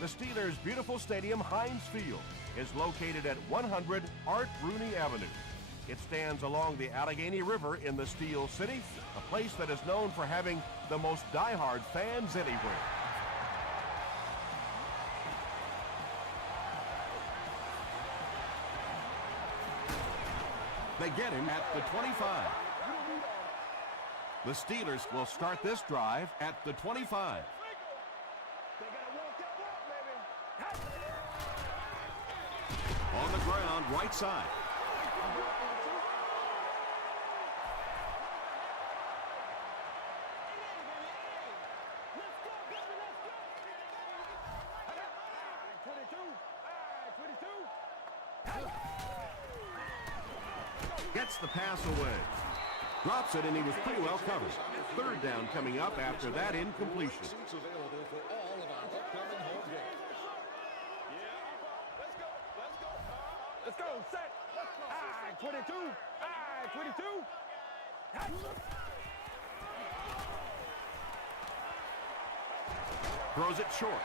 The Steelers' beautiful stadium, Heinz Field, is located at 100 Art Rooney Avenue. It stands along the Allegheny River in the Steel City, a place that is known for having the most diehard fans anywhere. They get him at the 25. The Steelers will start this drive at the 25. On the ground, right side. Gets the pass away. Drops it, and he was pretty well covered. Third down coming up after that incompletion. Available for all of our upcoming home games. Let's go, set. 22. 22. Throws it short.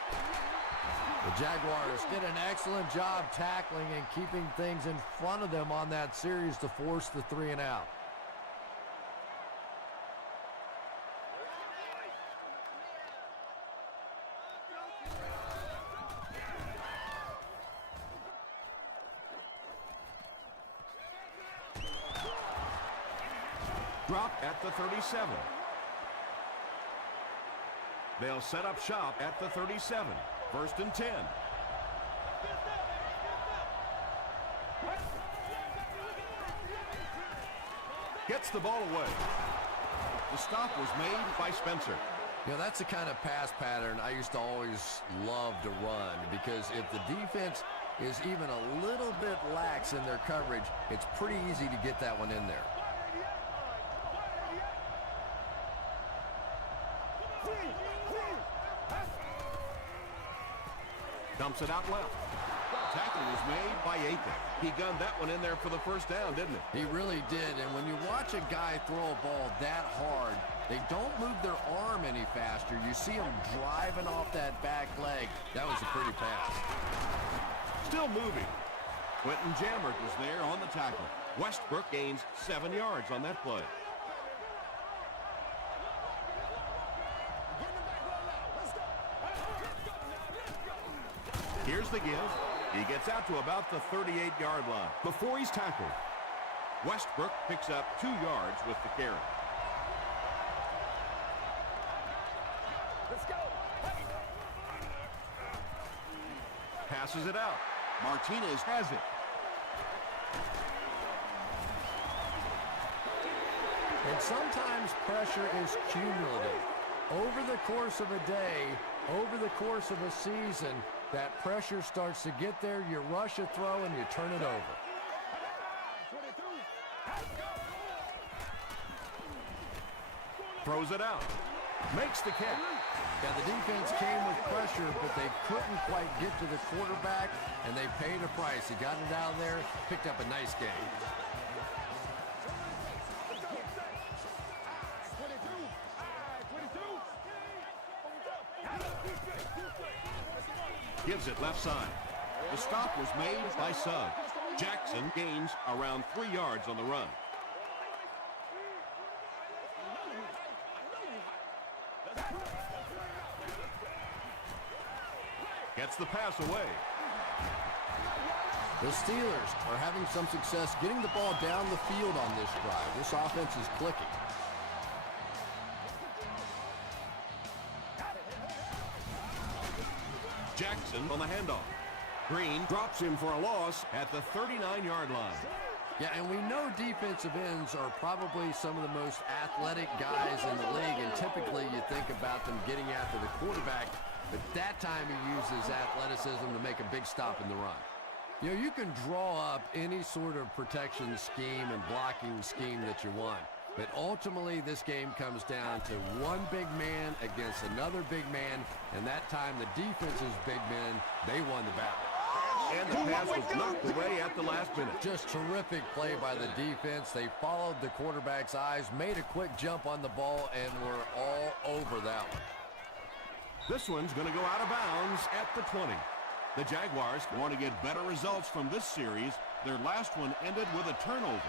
The Jaguars did an excellent job tackling and keeping things in front of them on that series to force the 3 and out. Drop at the 37. They'll set up shop at the 37. First and 10. Gets the ball away. The stop was made by Spencer. You know, that's the kind of pass pattern I used to always love to run, because if the defense is even a little bit lax in their coverage, it's pretty easy to get that one in there. Dumps it out left. Tackle was made by Aiken. He gunned that one in there for the first down, didn't he? He really did, and when you watch a guy throw a ball that hard, they don't move their arm any faster. You see him driving off that back leg. That was a pretty pass. Still moving. Quentin Jammert was there on the tackle. Westbrook gains 7 yards on that play. Here's the give. He gets out to about the 38-yard line before he's tackled. Westbrook picks up 2 yards with the carry. Let's go. Passes it out. Martinez has it. And sometimes pressure is cumulative. Over the course of a day, over the course of a season, that pressure starts to get there, you rush a throw, and you turn it over. Throws it out. Makes the catch. Yeah, the defense came with pressure, but they couldn't quite get to the quarterback, and they paid a price. He got it out of there, picked up a nice game. Gives it left side. The stop was made by Suggs. Jackson gains around 3 yards on the run. Gets the pass away. The Steelers are having some success getting the ball down the field on this drive. This offense is clicking. Jackson on the handoff. Green drops him for a loss at the 39-yard line. Yeah, and we know defensive ends are probably some of the most athletic guys in the league, and typically you think about them getting after the quarterback, but that time he uses athleticism to make a big stop in the run. You know, you can draw up any sort of protection scheme and blocking scheme that you want, but ultimately this game comes down to one big man against another big man, and that time the defense's big men, they won the battle. And the pass was knocked away at the last minute. Just terrific play by the defense. They followed the quarterback's eyes, made a quick jump on the ball, and were all over that one. This one's going to go out of bounds at the 20. The Jaguars want to get better results from this series. Their last one ended with a turnover.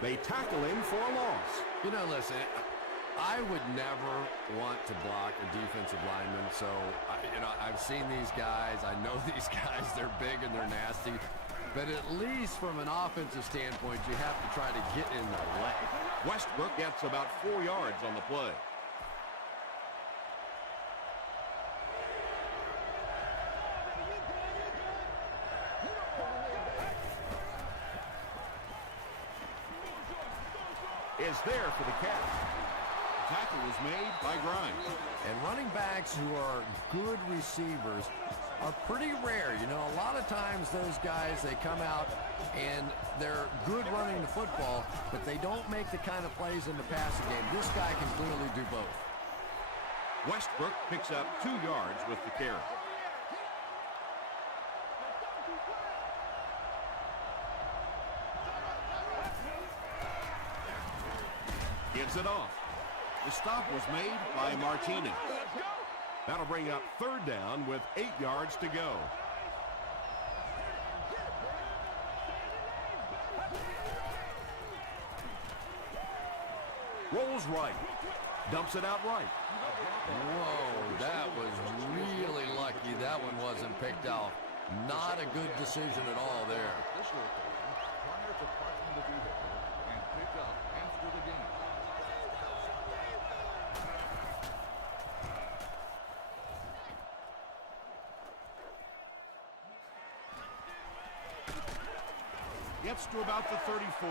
They tackle him for a loss. You know, listen, I would never want to block a defensive lineman, so, I've seen these guys. I know these guys. They're big and they're nasty. But at least from an offensive standpoint, you have to try to get in their way. Westbrook gets about 4 yards on the play. Is there for the catch. Tackle was made by Grimes. And running backs who are good receivers are pretty rare. You know, a lot of times those guys, they come out and they're good running the football, but they don't make the kind of plays in the passing game. This guy can clearly do both. Westbrook picks up 2 yards with the carry. Gives it off. The stop was made by Martinez. That'll bring up 3rd down with 8 yards to go. Rolls right. Dumps it out right. Whoa, that was really lucky that one wasn't picked out. Not a good decision at all there. This will prior to parking the vehicle and pick up after the game. Gets to about the 34.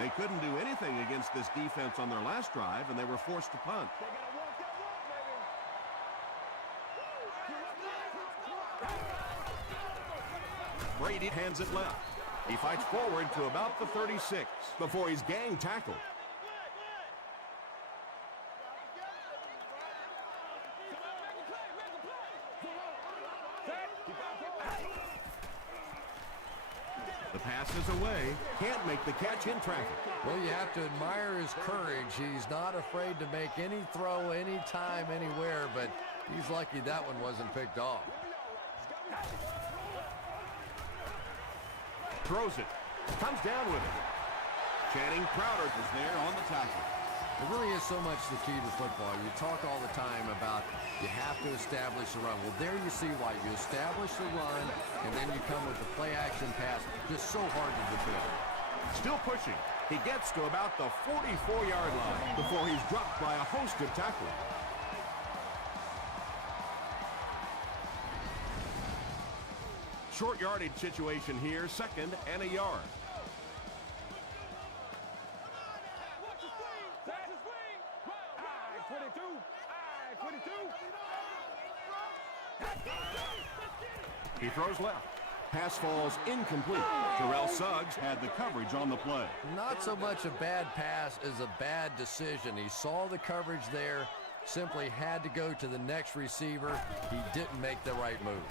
They couldn't do anything against this defense on their last drive, and they were forced to punt. Brady hands it left. He fights forward to about the 36 before he's gang tackled. The pass is away. Can't make the catch in traffic. Well, you have to admire his courage. He's not afraid to make any throw, anytime, anywhere, but he's lucky that one wasn't picked off. Throws it. Comes down with it. Channing Crowder is there on the tackle. It really is so much the key to football. You talk all the time about you have to establish the run. Well, there you see why. You establish the run, and then you come with the play-action pass. Just so hard to defend. Still pushing. He gets to about the 44-yard line before he's dropped by a host of tacklers. Short yardage situation here, 2nd and a yard. He throws left. Pass falls incomplete. Terrell Suggs had the coverage on the play. Not so much a bad pass as a bad decision. He saw the coverage there, simply had to go to the next receiver. He didn't make the right move.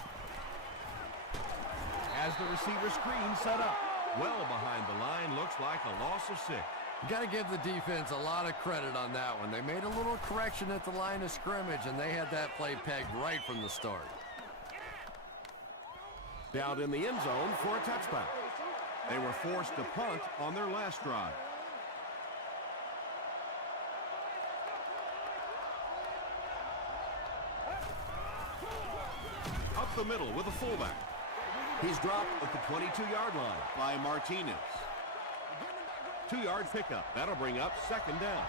As the receiver screen set up. Well behind the line, looks like a loss of 6. You got to give the defense a lot of credit on that one. They made a little correction at the line of scrimmage, and they had that play pegged right from the start. Down in the end zone for a touchback. They were forced to punt on their last drive. Up the middle with a fullback. He's dropped at the 22-yard line by Martinez. 2-yard pickup. That'll bring up 2nd down.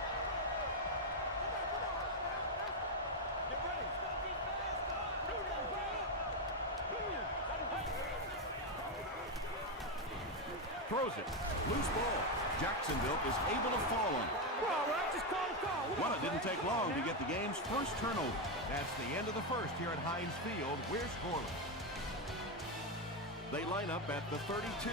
Throws it. Loose ball. Jacksonville is able to fall on it. Well, it didn't take long to get the game's first turnover. That's the end of the first here at Heinz Field. We're scoreless. They line up at the 32.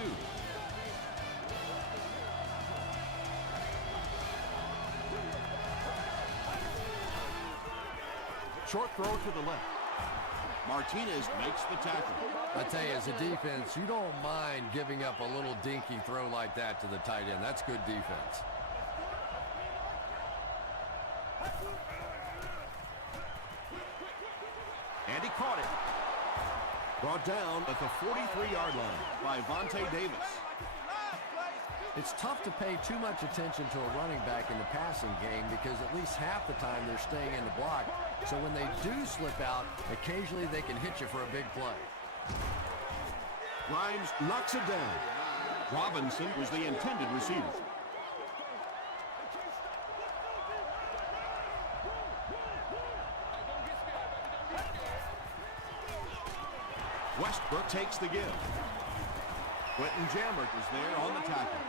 Short throw to the left. Martinez makes the tackle. I tell you, as a defense, you don't mind giving up a little dinky throw like that to the tight end. That's good defense. caught it. Brought down at the 43-yard line by Vontae Davis. It's tough to pay too much attention to a running back in the passing game because at least half the time they're staying in the block. So when they do slip out, occasionally they can hit you for a big play. Grimes knocks it down. Robinson was the intended receiver. Westbrook takes the give. Quentin Jammert is there on the tackle.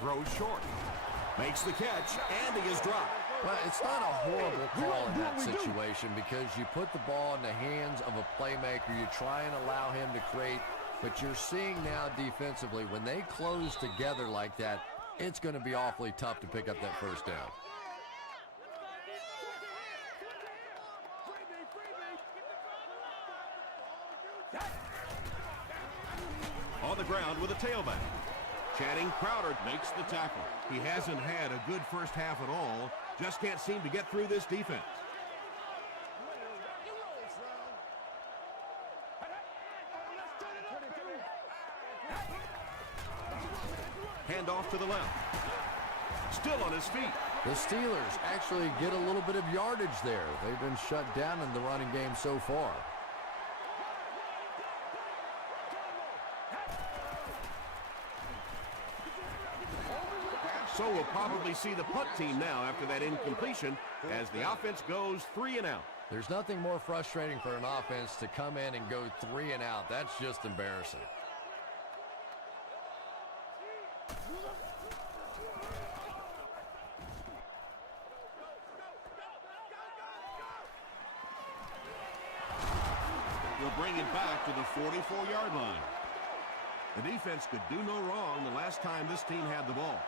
Throws short. Makes the catch, and he is dropped. Well, it's not a horrible call in that situation because you put the ball in the hands of a playmaker. You try and allow him to create. But you're seeing now defensively, when they close together like that, it's going to be awfully tough to pick up that first down. On the ground with a tailback. Channing Crowder makes the tackle. He hasn't had a good first half at all. Just can't seem to get through this defense. Handoff to the left. Still on his feet. The Steelers actually get a little bit of yardage there. They've been shut down in the running game so far. So we'll probably see the punt team now after that incompletion as the offense goes 3 and out. There's nothing more frustrating for an offense to come in and go 3 and out. That's just embarrassing. We'll bring it back to the 44-yard line. The defense could do no wrong the last time this team had the ball.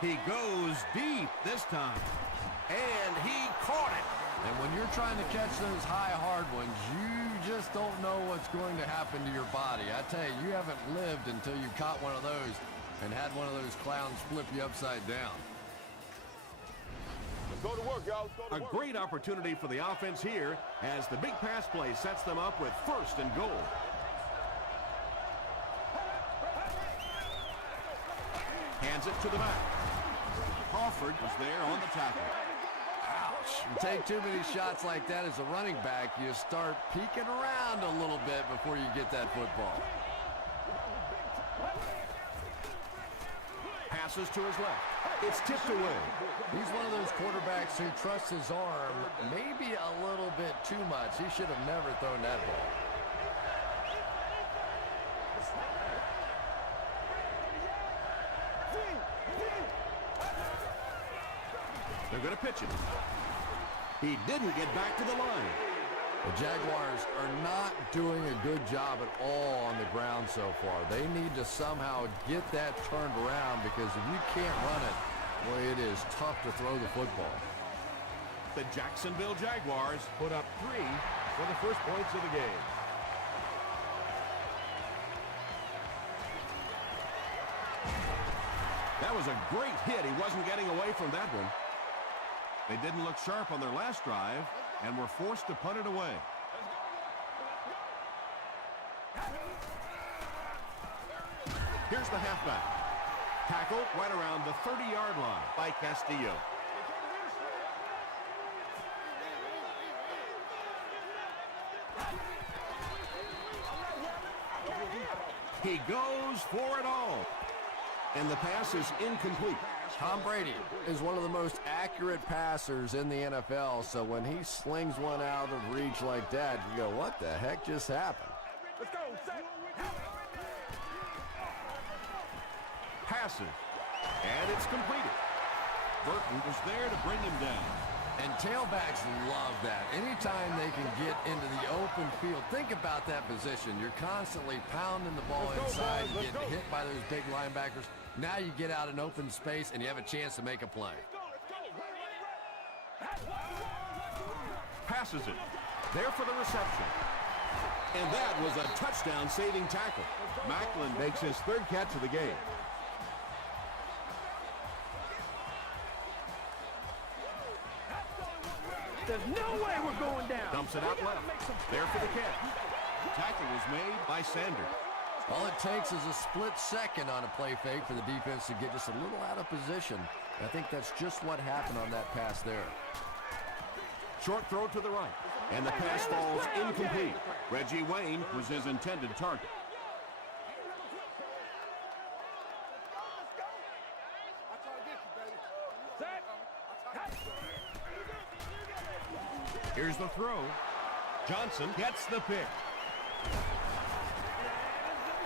He goes deep this time, and he caught it. And when you're trying to catch those high, hard ones, you just don't know what's going to happen to your body. I tell you, you haven't lived until you caught one of those and had one of those clowns flip you upside down. Let's go to work, y'all. A great opportunity for the offense here as the big pass play sets them up with 1st and goal. Hands it to the back. Crawford was there on the tackle. Ouch. You take too many shots like that as a running back, you start peeking around a little bit before you get that football. Passes to his left. It's tipped away. He's one of those quarterbacks who trusts his arm maybe a little bit too much. He should have never thrown that ball. They're going to pitch it. He didn't get back to the line. The Jaguars are not doing a good job at all on the ground so far. They need to somehow get that turned around because if you can't run it, well, it is tough to throw the football. The Jacksonville Jaguars put up 3 for the first points of the game. That was a great hit. He wasn't getting away from that one. They didn't look sharp on their last drive and were forced to punt it away. Here's the halfback. Tackle right around the 30-yard line by Castillo. He goes for it all. And the pass is incomplete. Tom Brady is one of the most accurate passers in the NFL, so when he slings one out of reach like that, you go, what the heck just happened? Let's go, set. Passes, and it's completed. Burton was there to bring him down. And tailbacks love that. Anytime they can get into the open field, think about that position. You're constantly pounding the ball inside, getting hit by those big linebackers. Now you get out in open space and you have a chance to make a play. Passes it. There for the reception. And that was a touchdown-saving tackle. Macklin makes his third catch of the game. There's no way we're going down. Dumps it out left. There for the catch. Tackle was made by Sanders. All it takes is a split second on a play fake for the defense to get just a little out of position. I think that's just what happened on that pass there. Short throw to the right. And the pass falls incomplete. Reggie Wayne was his intended target. Here's the throw. Johnson gets the pick.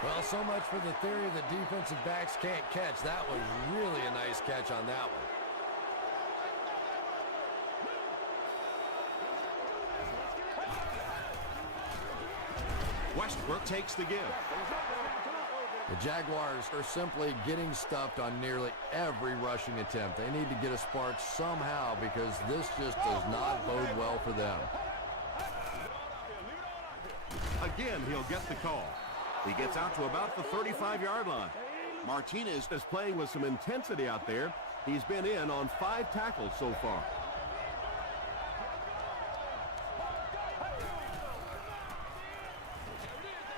Well, so much for the theory that defensive backs can't catch. That was really a nice catch on that one. Westbrook takes the give. The Jaguars are simply getting stuffed on nearly every rushing attempt. They need to get a spark somehow because this just does not bode well for them. Again, he'll get the call. He gets out to about the 35-yard line. Martinez is playing with some intensity out there. He's been in on 5 tackles so far.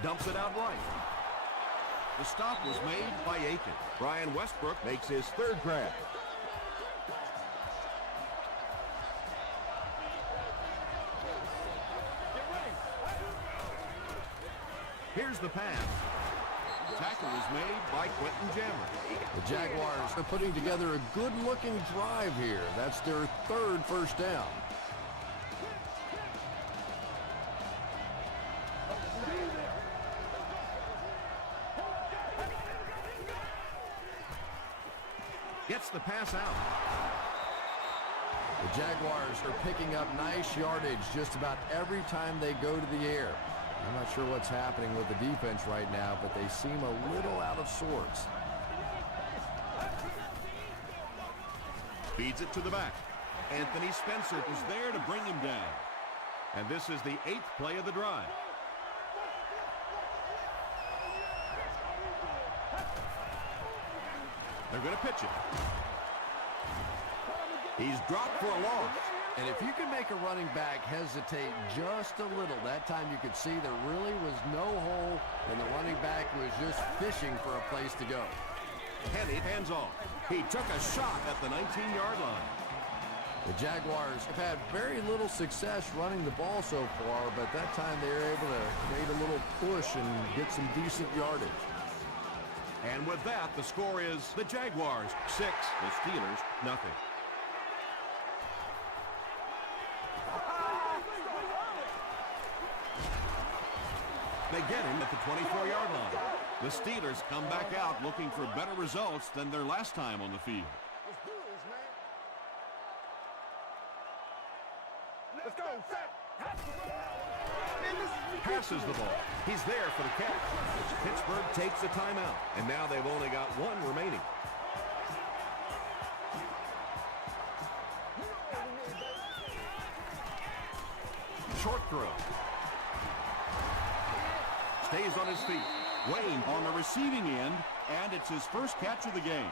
Dumps it out right. The stop was made by Aiken. Brian Westbrook makes his third grab. Here's the pass. Tackle was made by Quentin Jammer. The Jaguars are putting together a good-looking drive here. That's their third first down. Gets the pass out. The Jaguars are picking up nice yardage just about every time they go to the air. I'm not sure what's happening with the defense right now, but they seem a little out of sorts. Feeds it to the back. Anthony Spencer was there to bring him down. And this is the 8th play of the drive. They're going to pitch it. He's dropped for a loss. And if you can make a running back hesitate just a little, that time you could see there really was no hole, and the running back was just fishing for a place to go. Henny hands off. He took a shot at the 19-yard line. The Jaguars have had very little success running the ball so far, but that time they were able to create a little push and get some decent yardage. And with that, the score is the Jaguars 6, the Steelers nothing. They get him at the 24-yard line. The Steelers come back out looking for better results than their last time on the field. Let's go, set. Passes the ball. He's there for the catch. Pittsburgh takes a timeout, and now they've only got one remaining. Short throw. Stays on his feet. Wayne on the receiving end, and it's his first catch of the game.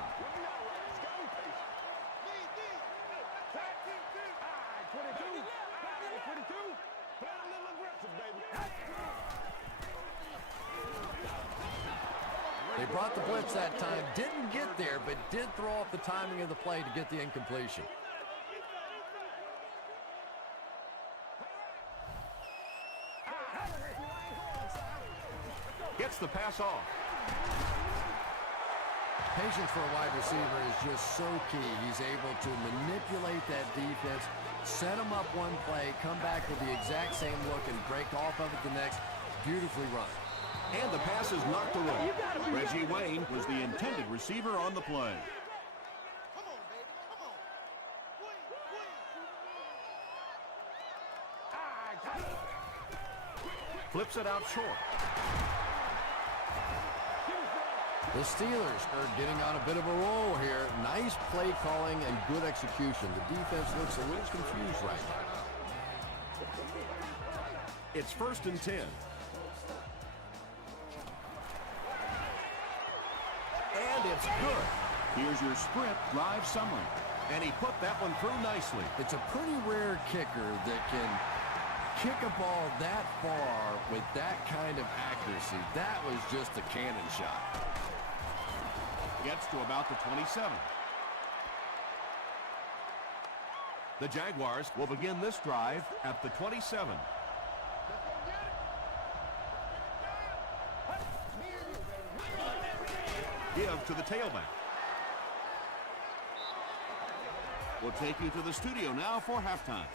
They brought the blitz that time, didn't get there, but did throw off the timing of the play to get the incompletion. Gets the pass off. Patience for a wide receiver is just so key. He's able to manipulate that defense, set them up one play, come back with the exact same look, and break off of it the next. Beautifully run. And the pass is knocked away. Reggie Wayne was the intended receiver on the play. Flips it out short. The Steelers are getting on a bit of a roll here. Nice play calling and good execution. The defense looks a little confused right now. It's 1st and 10. And it's good. Here's your sprint drive summary. And he put that one through nicely. It's a pretty rare kicker that can kick a ball that far with that kind of accuracy. That was just a cannon shot. Gets to about the 27. The Jaguars will begin this drive at the 27. Give to the tailback. We'll take you to the studio now for halftime.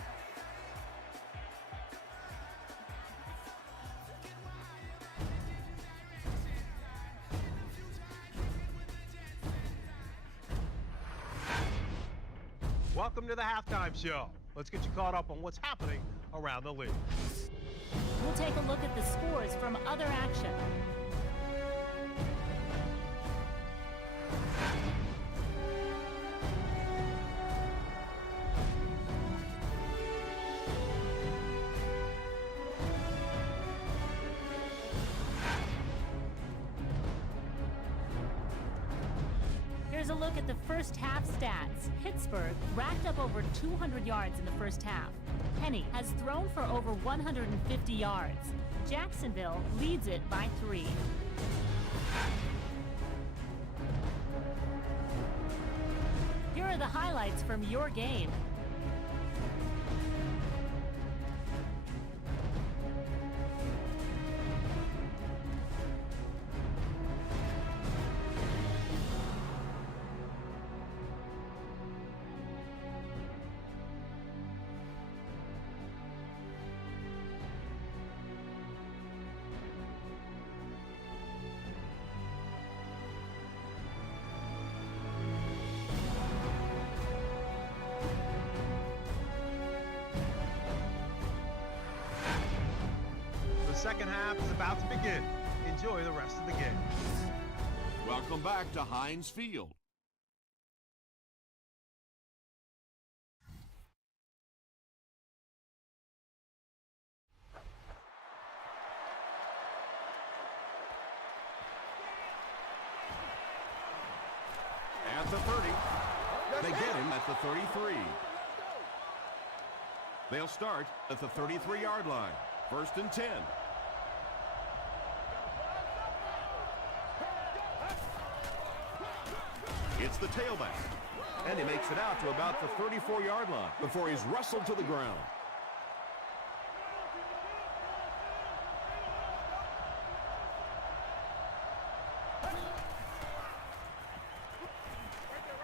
Welcome to the halftime show. Let's get you caught up on what's happening around the league. We'll take a look at the scores from other action. Here's a look at the first half stats. Pittsburgh racked up over 200 yards in the first half. Penny has thrown for over 150 yards. Jacksonville leads it by 3. Here are the highlights from your game. Second half is about to begin. Enjoy the rest of the game. Welcome back to Heinz Field. At the 30. They get him at the 33. They'll start at the 33-yard line. 1st and 10. It's the tailback. And he makes it out to about the 34-yard line before he's wrestled to the ground.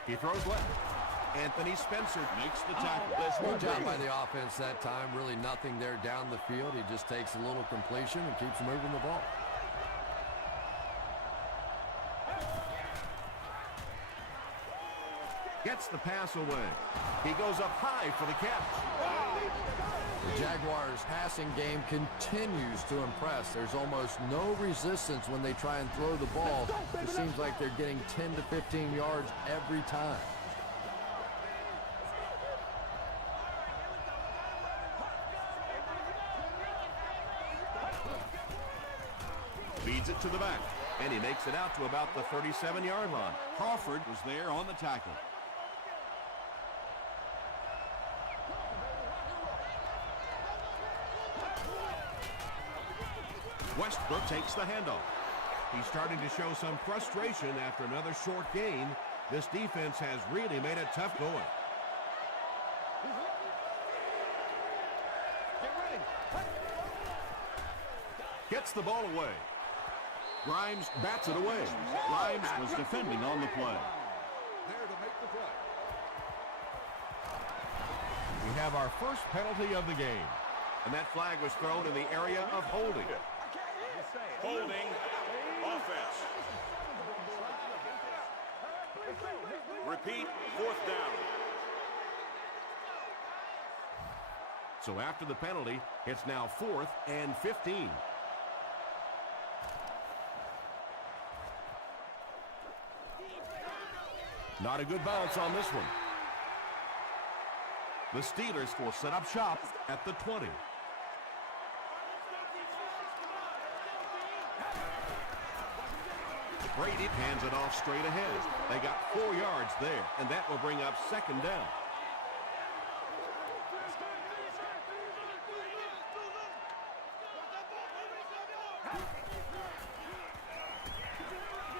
He throws left. Anthony Spencer makes the tackle. Good job by the offense that time. Really nothing there down the field. He just takes a little completion and keeps moving the ball. Gets the pass away. He goes up high for the catch. The Jaguars' passing game continues to impress. There's almost no resistance when they try and throw the ball. It seems like they're getting 10 to 15 yards every time. Feeds it to the back, and he makes it out to about the 37-yard line. Crawford was there on the tackle. Westbrook takes the handoff. He's starting to show some frustration after another short gain. This defense has really made it tough going. Gets the ball away. Grimes bats it away. Grimes was defending on the play. There to make the play. We have our first penalty of the game. And that flag was thrown in the area of holding. Holding offense. Repeat, 4th down. So after the penalty, it's now 4th and 15. Not a good bounce on this one. The Steelers will set up shop at the 20. Brady hands it off straight ahead. They got 4 yards there, and that will bring up second down.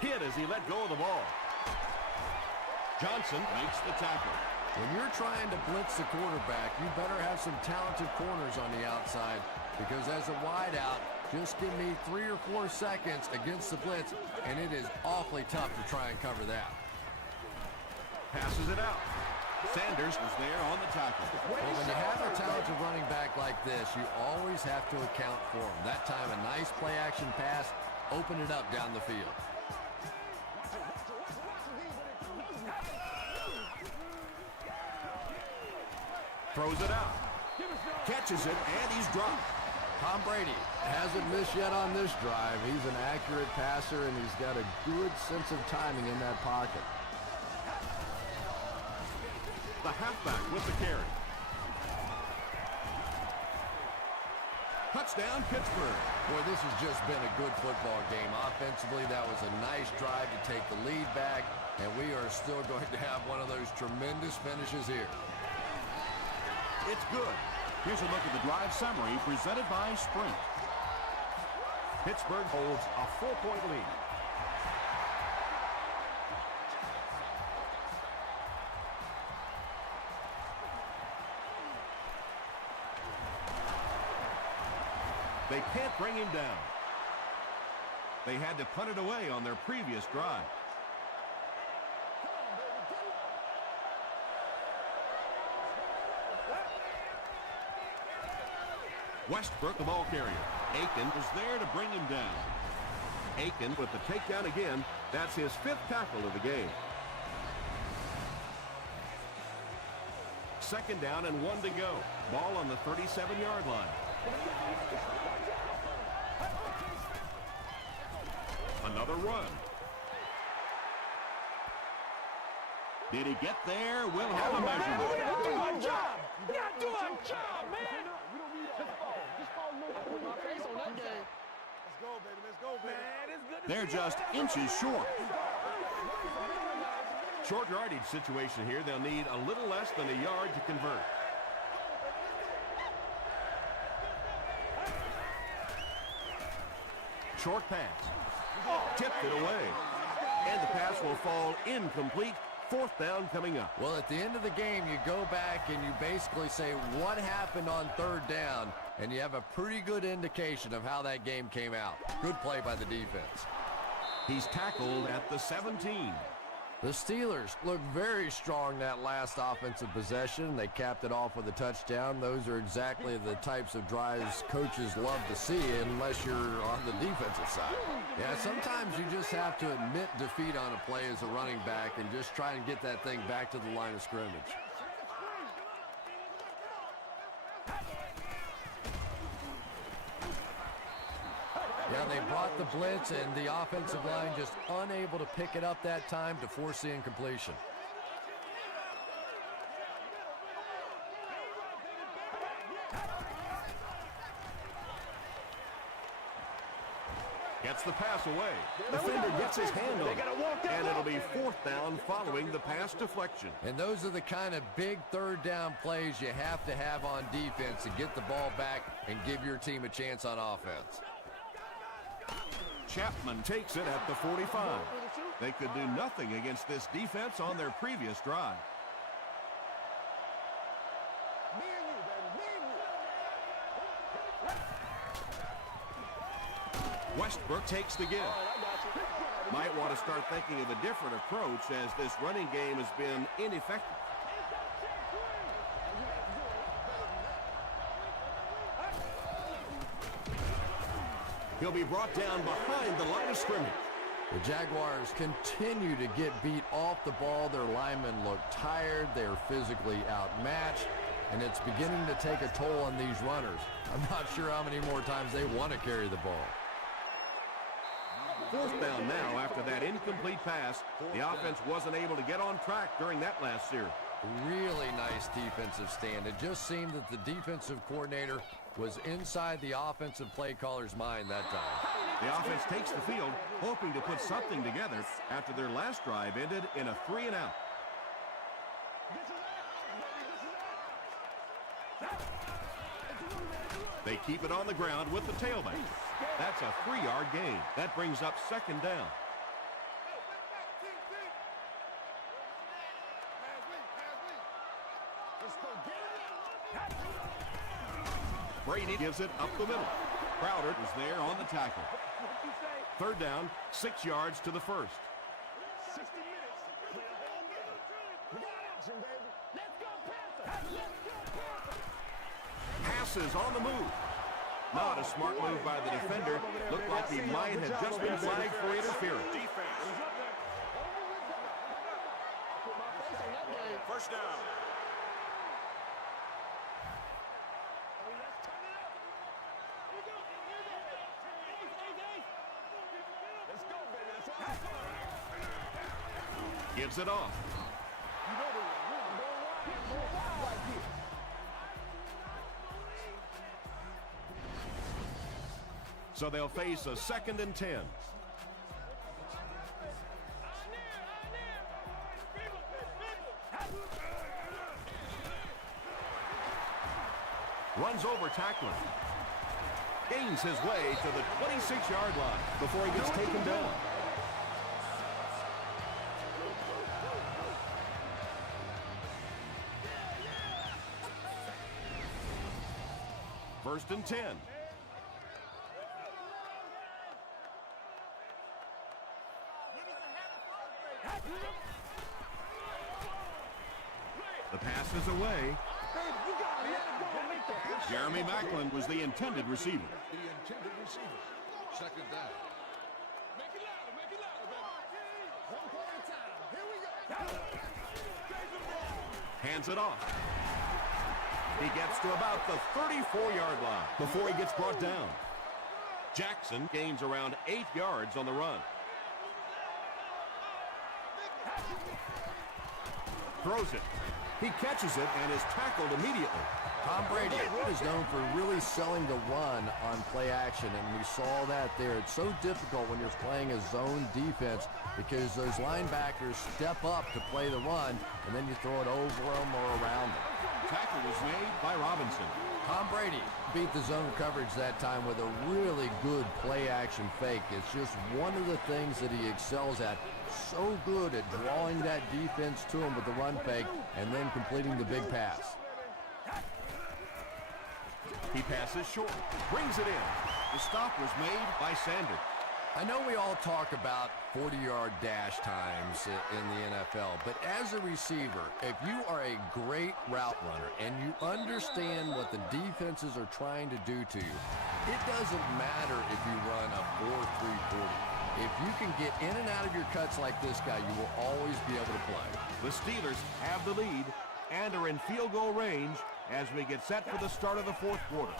Hit as he let go of the ball. Johnson makes the tackle. When you're trying to blitz the quarterback, you better have some talented corners on the outside, because as a wideout, just give me 3 or 4 seconds against the blitz, and it is awfully tough to try and cover that. Passes it out. Sanders is there on the tackle. Well, when you have a talented running back like this, you always have to account for him. That time, a nice play-action pass, open it up down the field. Throws it out. Catches it, and he's dropped. Tom Brady hasn't missed yet on this drive. He's an accurate passer, and he's got a good sense of timing in that pocket. The halfback with the carry. Touchdown, Pittsburgh. Boy, this has just been a good football game. Offensively, that was a nice drive to take the lead back, and we are still going to have one of those tremendous finishes here. It's good. Here's a look at the drive summary presented by Sprint. Pittsburgh holds a 4-point lead. They can't bring him down. They had to punt it away on their previous drive. Westbrook, the ball carrier. Aiken was there to bring him down. Aiken with the takedown again. That's his 5th tackle of the game. Second down and 1 to go. Ball on the 37-yard line. Another run. Did he get there? We'll have a measurement. We gotta do our job. We gotta do our job, man. They're just inches short. Short yardage situation here. They'll need a little less than a yard to convert. Short pass. Tipped it away. And the pass will fall incomplete. 4th down coming up. Well, at the end of the game, you go back and you basically say what happened on 3rd down, and you have a pretty good indication of how that game came out. Good play by the defense. He's tackled at the 17. The Steelers look very strong that last offensive possession. They capped it off with a touchdown. Those are exactly the types of drives coaches love to see unless you're on the defensive side. Yeah, sometimes you just have to admit defeat on a play as a running back and just try and get that thing back to the line of scrimmage. Yeah, they brought the blitz, and the offensive line just unable to pick it up that time to force the incompletion. Gets the pass away. Defender gets his hand on it. And it'll be 4th down following the pass deflection. And those are the kind of big 3rd down plays you have to have on defense to get the ball back and give your team a chance on offense. Chapman takes it at the 45. They could do nothing against this defense on their previous drive. Westbrook takes the give. Might want to start thinking of a different approach as this running game has been ineffective. He'll be brought down behind the line of scrimmage. The Jaguars continue to get beat off the ball. Their linemen look tired. They're physically outmatched, and it's beginning to take a toll on these runners. I'm not sure how many more times they want to carry the ball. Fourth down now after that incomplete pass. The offense wasn't able to get on track during that last series. Really nice defensive stand. It just seemed that the defensive coordinator was inside the offensive play caller's mind that time. The offense takes the field, hoping to put something together after their last drive ended in a 3-and-out. They keep it on the ground with the tailback. That's a 3-yard gain. That brings up second down. Brady gives it up the middle. Crowder is there on the tackle. Third down, 6 yards to the first. 60 minutes. Play the whole game. We got action, baby. Let's go, Panther. Let's go, Panther. Passes on the move. Not a smart move by the defender. Looked like he might have just been flagged for interference. Defense. First down. Gives it off. So they'll face a 2nd and 10. Runs over tackler. Gains his way to the 26-yard line before he gets taken down. First and 10. The pass is away. Jeremy Macklin was the intended receiver. The intended receiver. Second down. Make it louder, baby. One play at a time. Here we go. Hands it off. He gets to about the 34-yard line before he gets brought down. Jackson gains around 8 yards on the run. Throws it. He catches it and is tackled immediately. Tom Brady is known for really selling the run on play action, and we saw that there. It's so difficult when you're playing a zone defense because those linebackers step up to play the run, and then you throw it over them or around them. Tackle was made by Robinson. Tom Brady beat the zone coverage that time with a really good play action fake. It's just one of the things that he excels at. So good at drawing that defense to him with the run fake and then completing the big pass. He passes short, brings it in. The stop was made by Sanders. I know we all talk about 40-yard dash times in the NFL, but as a receiver, if you are a great route runner and you understand what the defenses are trying to do to you, it doesn't matter if you run a 4.340. If you can get in and out of your cuts like this guy, you will always be able to play. The Steelers have the lead and are in field goal range as we get set for the start of the fourth quarter.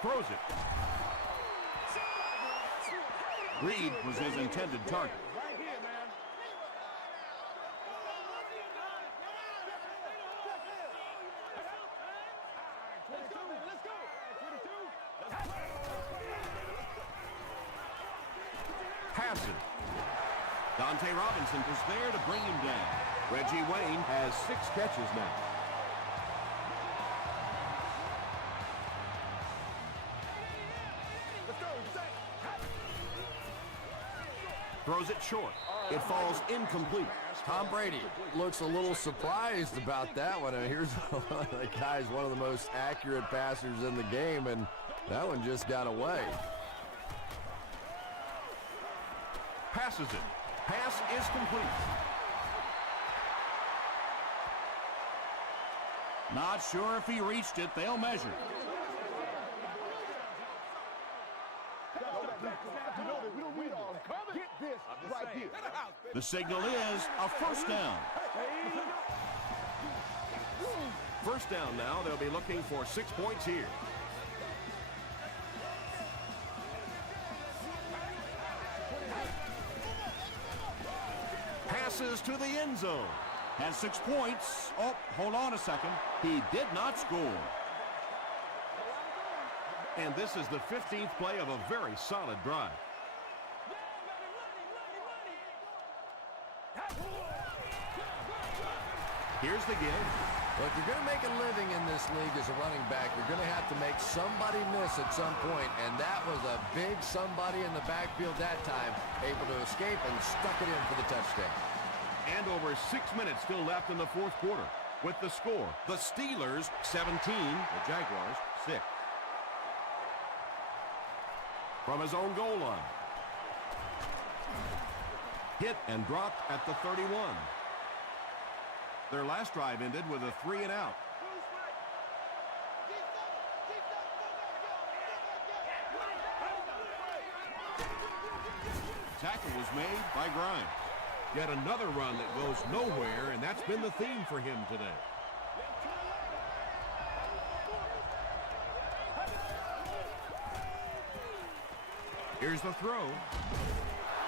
Throws it. Reed was his intended target. Right here, man. Let's go, man. Let's go. 22. Passes. Dante Robinson was there to bring him down. Reggie Wayne has 6 catches now. Throws it short. It falls incomplete. Tom Brady looks a little surprised about that one. And here's one of the guys, one of the most accurate passers in the game, and that one just got away. Passes it. Pass is complete. Not sure if he reached it. They'll measure. The signal is a first down. First down now. They'll be looking for 6 points here. passes to the end zone. Has 6 points. Oh, hold on a second. He did not score. And this is the 15th play of a very solid drive. Here's the give. Well, if you're going to make a living in this league as a running back, you're going to have to make somebody miss at some point, and that was a big somebody in the backfield that time, able to escape and stuck it in for the touchdown. And over 6 minutes still left in the fourth quarter. With the score, the Steelers 17, the Jaguars 6. From his own goal line. Hit and dropped at the 31. Their last drive ended with a 3-and-out. Tackle was made by Grimes. Yet another run that goes nowhere, and that's been the theme for him today. Here's the throw.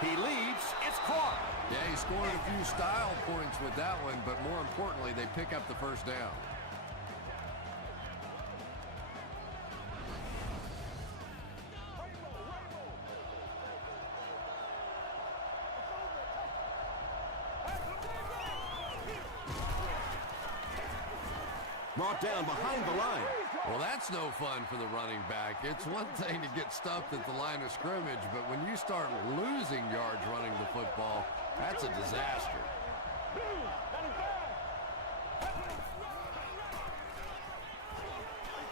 He leaps. It's caught. Yeah, he scored a few style points with that one, but more importantly, they pick up the first down. Brought down behind the line. Well, that's no fun for the running back. It's one thing to get stuffed at the line of scrimmage, but when you start losing yards running the football, that's a disaster.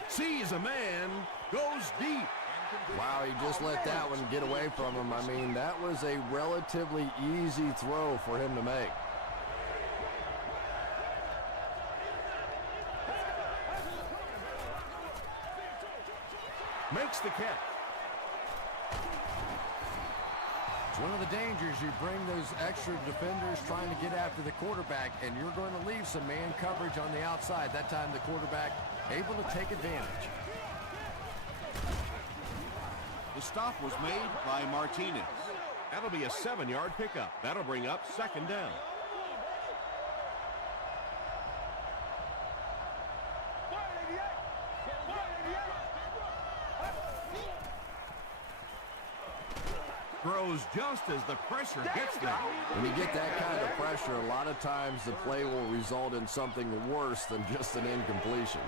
Sees a man, goes deep. Wow, he just let that one get away from him. I mean, that was a relatively easy throw for him to make. Makes the catch. It's one of the dangers. You bring those extra defenders trying to get after the quarterback, and you're going to leave some man coverage on the outside. That time the quarterback able to take advantage. The stop was made by Martinez. That'll be a 7-yard pickup. That'll bring up second down. Throws just as the pressure gets there. When you get that kind of pressure, a lot of times the play will result in something worse than just an incompletion.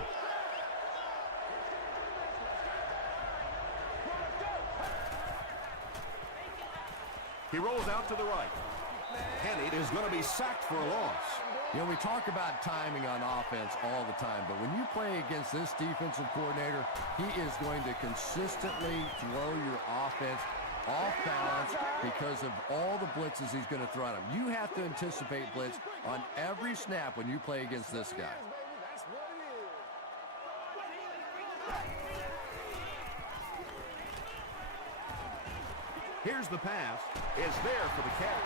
He rolls out to the right. Henny is going to be sacked for a loss. You know, we talk about timing on offense all the time, but when you play against this defensive coordinator, he is going to consistently throw your offense off balance because of all the blitzes he's going to throw at him. You have to anticipate blitz on every snap when you play against this guy. Here's the pass. It's there for the catch.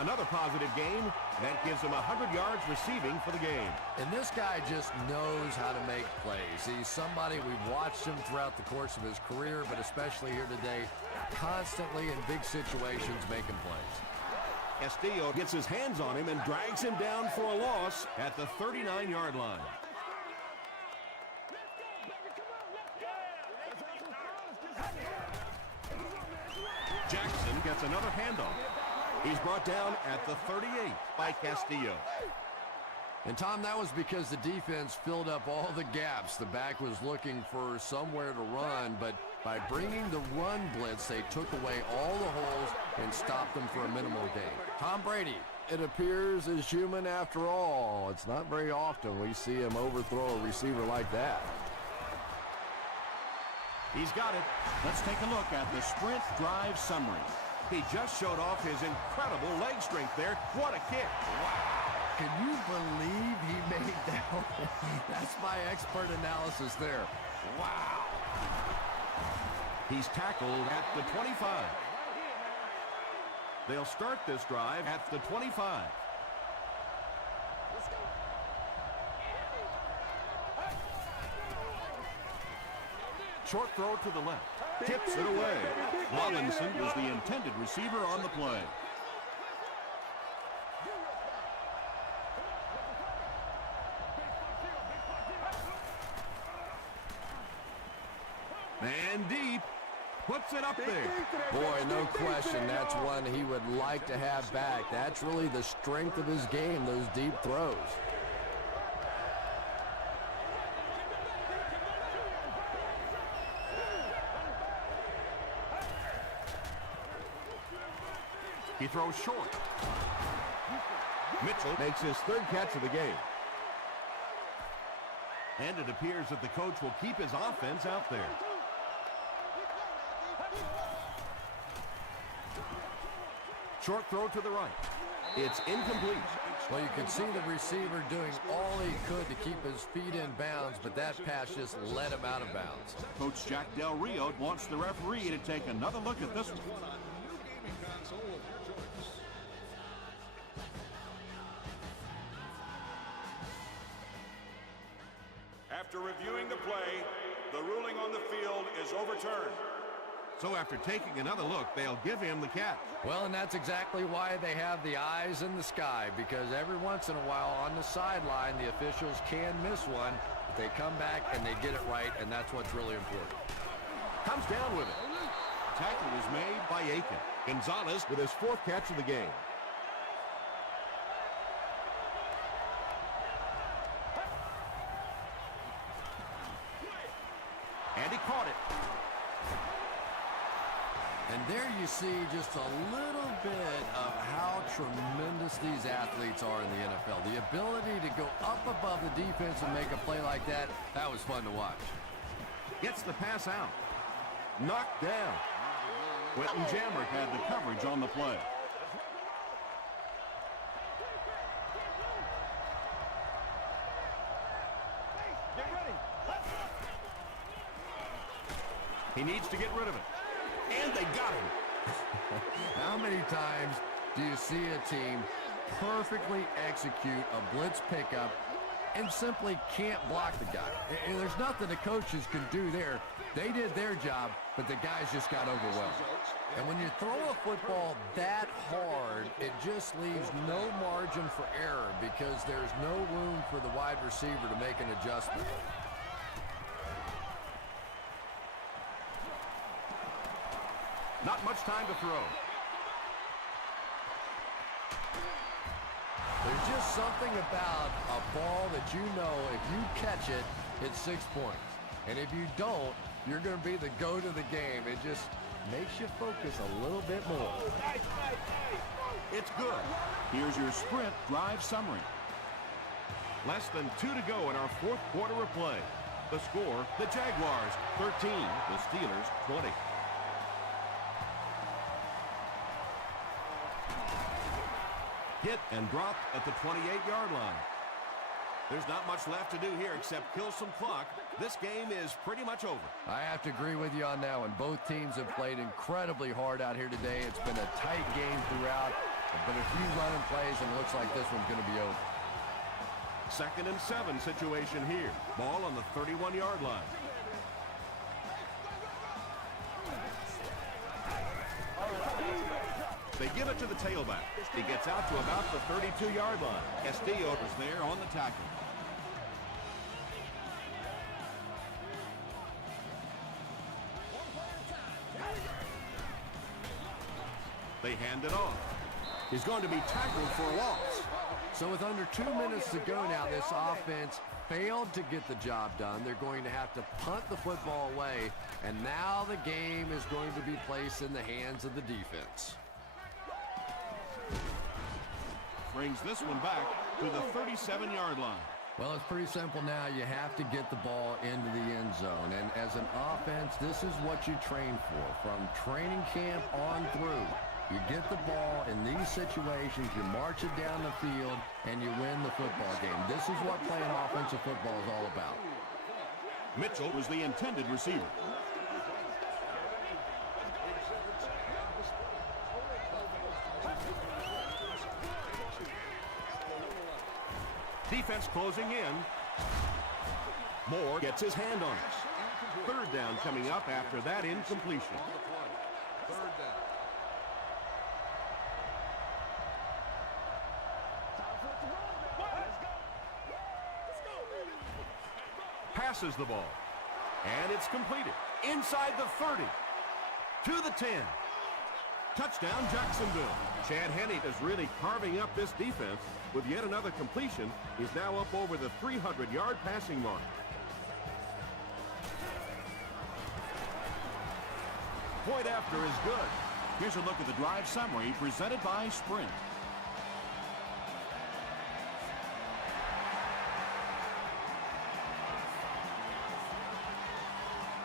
Another positive game. That gives him 100 yards receiving for the game. And this guy just knows how to make plays. He's somebody we've watched him throughout the course of his career, but especially here today, constantly in big situations making plays. Castillo gets his hands on him and drags him down for a loss at the 39-yard line. Jackson gets another handoff. He's brought down at the 38 by Castillo. And, Tom, that was because the defense filled up all the gaps. The back was looking for somewhere to run, but by bringing the run blitz, they took away all the holes and stopped them for a minimal gain. Tom Brady, it appears, is human after all. It's not very often we see him overthrow a receiver like that. He's got it. Let's take a look at the sprint drive summary. He just showed off his incredible leg strength there. What a kick. Wow. Can you believe he made that one? That's my expert analysis there. Wow. He's tackled at the 25. They'll start this drive at the 25. Short throw to the left. Tips it away. Robinson was the intended receiver on the play. Puts it up there. Boy, no question, that's one he would like to have back. That's really the strength of his game, those deep throws. He throws short. Mitchell makes his third catch of the game. And it appears that the coach will keep his offense out there. Short throw to the right. It's incomplete. Well, you can see the receiver doing all he could to keep his feet in bounds, but that pass just let him out of bounds. Coach Jack Del Rio wants the referee to take another look at this one. New gaming console of your choice. After reviewing the play, the ruling on the field is overturned. So after taking another look, they'll give him the catch. Well, and that's exactly why they have the eyes in the sky, because every once in a while on the sideline, the officials can miss one, but they come back and they get it right, and that's what's really important. Comes down with it. Tackle is made by Aiken. Gonzalez with his fourth catch of the game. And he caught it. And there you see just a little bit of how tremendous these athletes are in the NFL. The ability to go up above the defense and make a play like that, that was fun to watch. Gets the pass out. Knocked down. Quentin Jammer had the coverage on the play. He needs to get rid of it. And they got him. How many times do you see a team perfectly execute a blitz pickup and simply can't block the guy? And there's nothing the coaches can do there. They did their job, but the guys just got overwhelmed. And when you throw a football that hard, it just leaves no margin for error because there's no room for the wide receiver to make an adjustment. Not much time to throw. There's just something about a ball that you know if you catch it, it's 6 points. And if you don't, you're going to be the goat of the game. It just makes you focus a little bit more. It's good. Here's your sprint drive summary. Less than 2 to go in our fourth quarter of play. The score, the Jaguars 13, the Steelers 20. Hit and dropped at the 28-yard line. There's not much left to do here except kill some clock. This game is pretty much over. I have to agree with you on that one. Both teams have played incredibly hard out here today. It's been a tight game throughout, but a few running plays, and it looks like this one's going to be over. 2nd and 7 situation here. Ball on the 31-yard line. They give it to the tailback. He gets out to about the 32-yard line. Castillo is there on the tackle. They hand it off. He's going to be tackled for a loss. So with under 2 minutes to go now, this offense failed to get the job done. They're going to have to punt the football away, and now the game is going to be placed in the hands of the defense. Brings this one back to the 37-yard line. Well, it's pretty simple now. You have to get the ball into the end zone. And as an offense, this is what you train for. From training camp on through, you get the ball in these situations, you march it down the field, and you win the football game. This is what playing offensive football is all about. Mitchell was the intended receiver. Defense closing in. Moore gets his hand on it. 3rd down coming up after that incompletion. 3rd down. Passes the ball. And it's completed. Inside the 30. to the 10. Touchdown, Jacksonville. Chad Henne is really carving up this defense. With yet another completion, he's now up over the 300-yard passing mark. Point after is good. Here's a look at the drive summary presented by Sprint.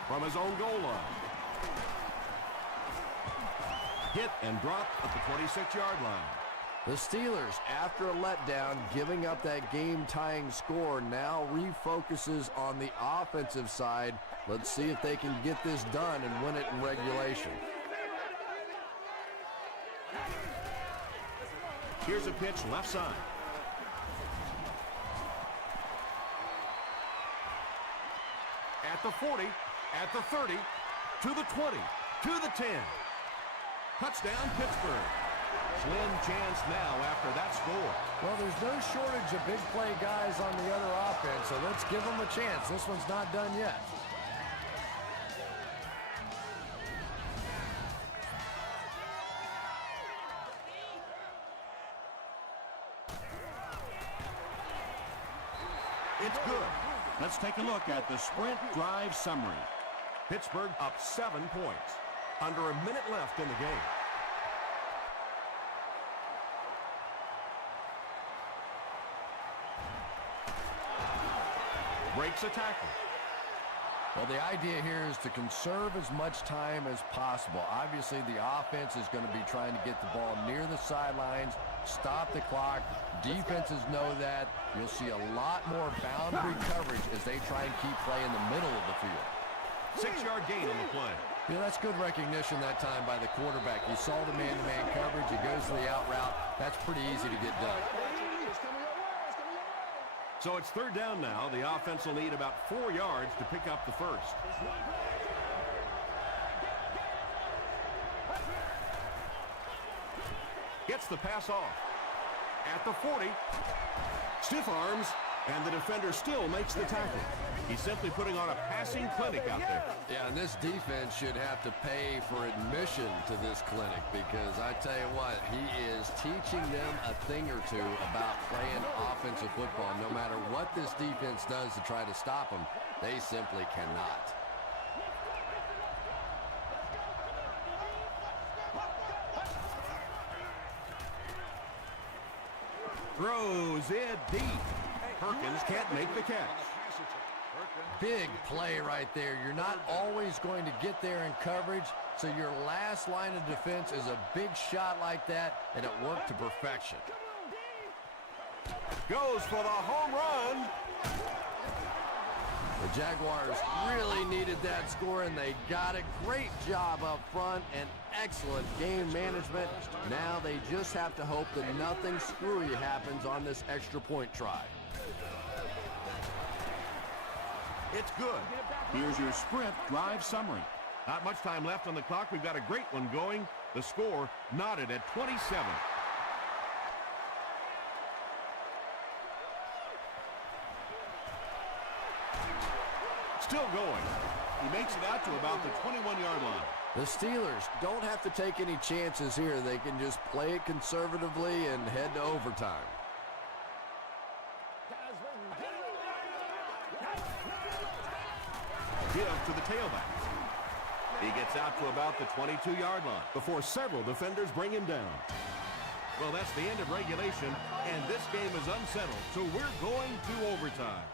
From his own goal line. Hit and drop at the 26-yard line. The Steelers, after a letdown, giving up that game-tying score, now refocuses on the offensive side. Let's see if they can get this done and win it in regulation. Here's a pitch left side. At the 40, at the 30, to the 20, to the 10. Touchdown, Pittsburgh. Slim chance now after that score. Well, there's no shortage of big play guys on the other offense, so let's give them a chance. This one's not done yet. It's good. Let's take a look at the Sprint drive summary. Pittsburgh up 7 points. Under a minute left in the game. Breaks a tackle. Well, the idea here is to conserve as much time as possible. Obviously, the offense is going to be trying to get the ball near the sidelines, stop the clock. Defenses know that. You'll see a lot more boundary coverage as they try and keep play in the middle of the field. 6-yard gain on the play. Yeah, that's good recognition that time by the quarterback. He saw the man-to-man coverage. He goes to the out route. That's pretty easy to get done. So it's third down now. The offense will need about 4 yards to pick up the first. Gets the pass off. At the 40. Stiff arms, and the defender still makes the tackle. He's simply putting on a passing clinic out there. Yeah, and this defense should have to pay for admission to this clinic because I tell you what, he is teaching them a thing or two about playing offensive football. No matter what this defense does to try to stop them, they simply cannot. Throws it deep. Perkins can't make the catch. Big play right there. You're not always going to get there in coverage, so your last line of defense is a big shot like that, and it worked to perfection. Goes for the home run. The Jaguars really needed that score, and they got it. Great job up front and excellent game management. Now they just have to hope that nothing screwy happens on this extra point try. It's good. Here's your Sprint drive summary. Not much time left on the clock. We've got a great one going. The score knotted at 27. Still going. He makes it out to about the 21-yard line. The Steelers don't have to take any chances here. They can just play it conservatively and head to overtime. Give to the tailback. He gets out to about the 22-yard line before several defenders bring him down. Well, that's the end of regulation, and this game is unsettled, so we're going to overtime.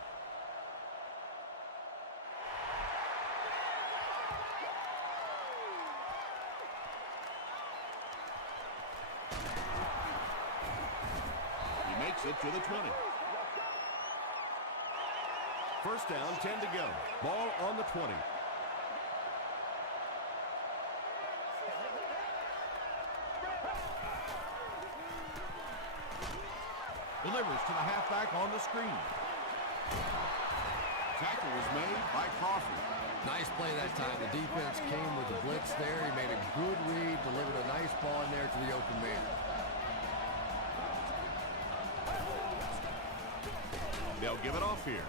He makes it to the 20. First down, 10 to go. Ball on the 20. Delivers to the halfback on the screen. Tackle was made by Crawford. Nice play that time. The defense came with the blitz there. He made a good read, delivered a nice ball in there to the open man. They'll give it off here.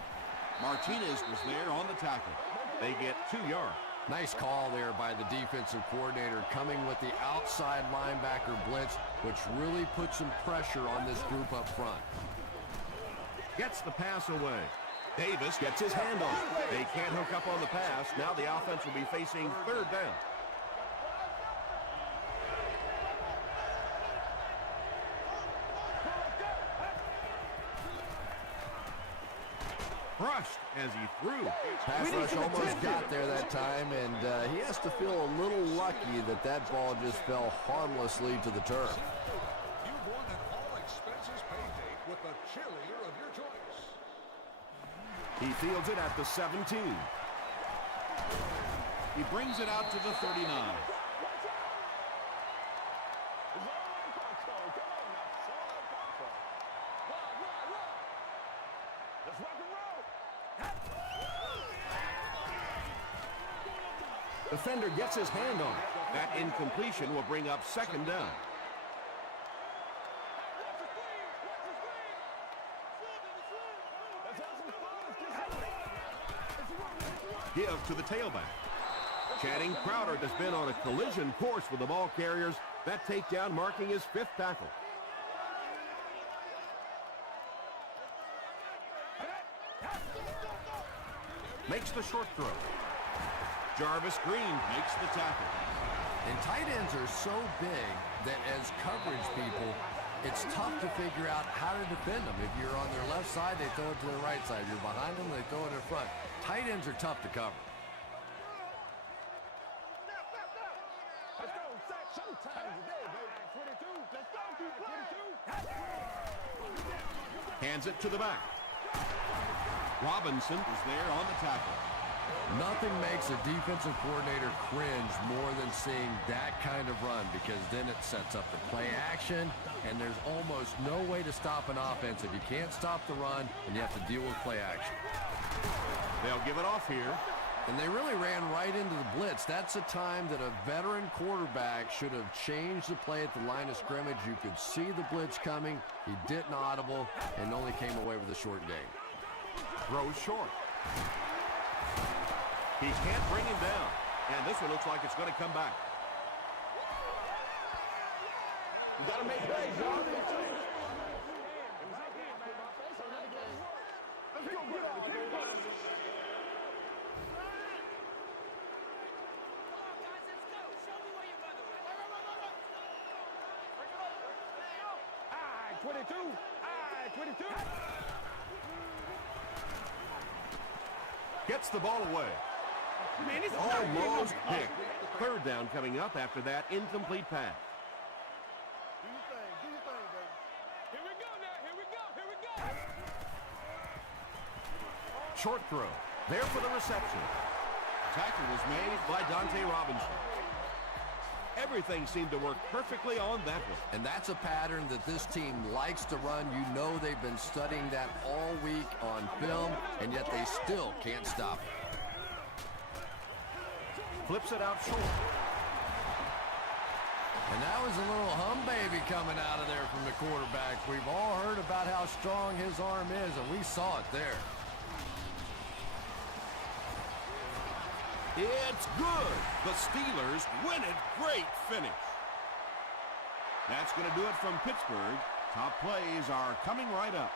Martinez was there on the tackle. They get 2 yards. Nice call there by the defensive coordinator, coming with the outside linebacker blitz, which really puts some pressure on this group up front. Gets the pass away. Davis gets his hand on it. They can't hook up on the pass. Now the offense will be facing third down. Brushed as he threw. Pass rush almost got there that time, and he has to feel a little lucky that that ball just fell harmlessly to the turf. You've won an all-expenses-paid date with the cheerleader of your choice. He fields it at the 17. He brings it out to the 39. Defender gets his hand on it. That incompletion will bring up second down. Give to the tailback. Channing Crowder has been on a collision course with the ball carriers. That takedown marking his 5th tackle. Makes the short throw. Jarvis Green makes the tackle. And tight ends are so big that as coverage people, it's tough to figure out how to defend them. If you're on their left side, they throw it to the right side. If you're behind them, they throw it in front. Tight ends are tough to cover. Hands it to the back. Robinson is there on the tackle. Nothing makes a defensive coordinator cringe more than seeing that kind of run, because then it sets up the play action, and there's almost no way to stop an offense if you can't stop the run and you have to deal with play action. They'll give it off here. And they really ran right into the blitz. That's a time that a veteran quarterback should have changed the play at the line of scrimmage. You could see the blitz coming. He didn't audible and only came away with a short gain. Throws short. He can't bring him down. And this one looks like it's going to come back. You got to make plays, y'all. Let's go, get out. Gets the ball away. Almost picked. Third down coming up after that incomplete pass. Do your thing, baby. Here we go now, here we go. Short throw. There for the reception. Tackle was made by Dante Robinson. Everything seemed to work perfectly on that one. And that's a pattern that this team likes to run. You know they've been studying that all week on film, and yet they still can't stop it. Flips it out short. And that was a little hum baby coming out of there from the quarterback. We've all heard about how strong his arm is, and we saw it there. It's good. The Steelers win it. Great finish. That's going to do it from Pittsburgh. Top plays are coming right up.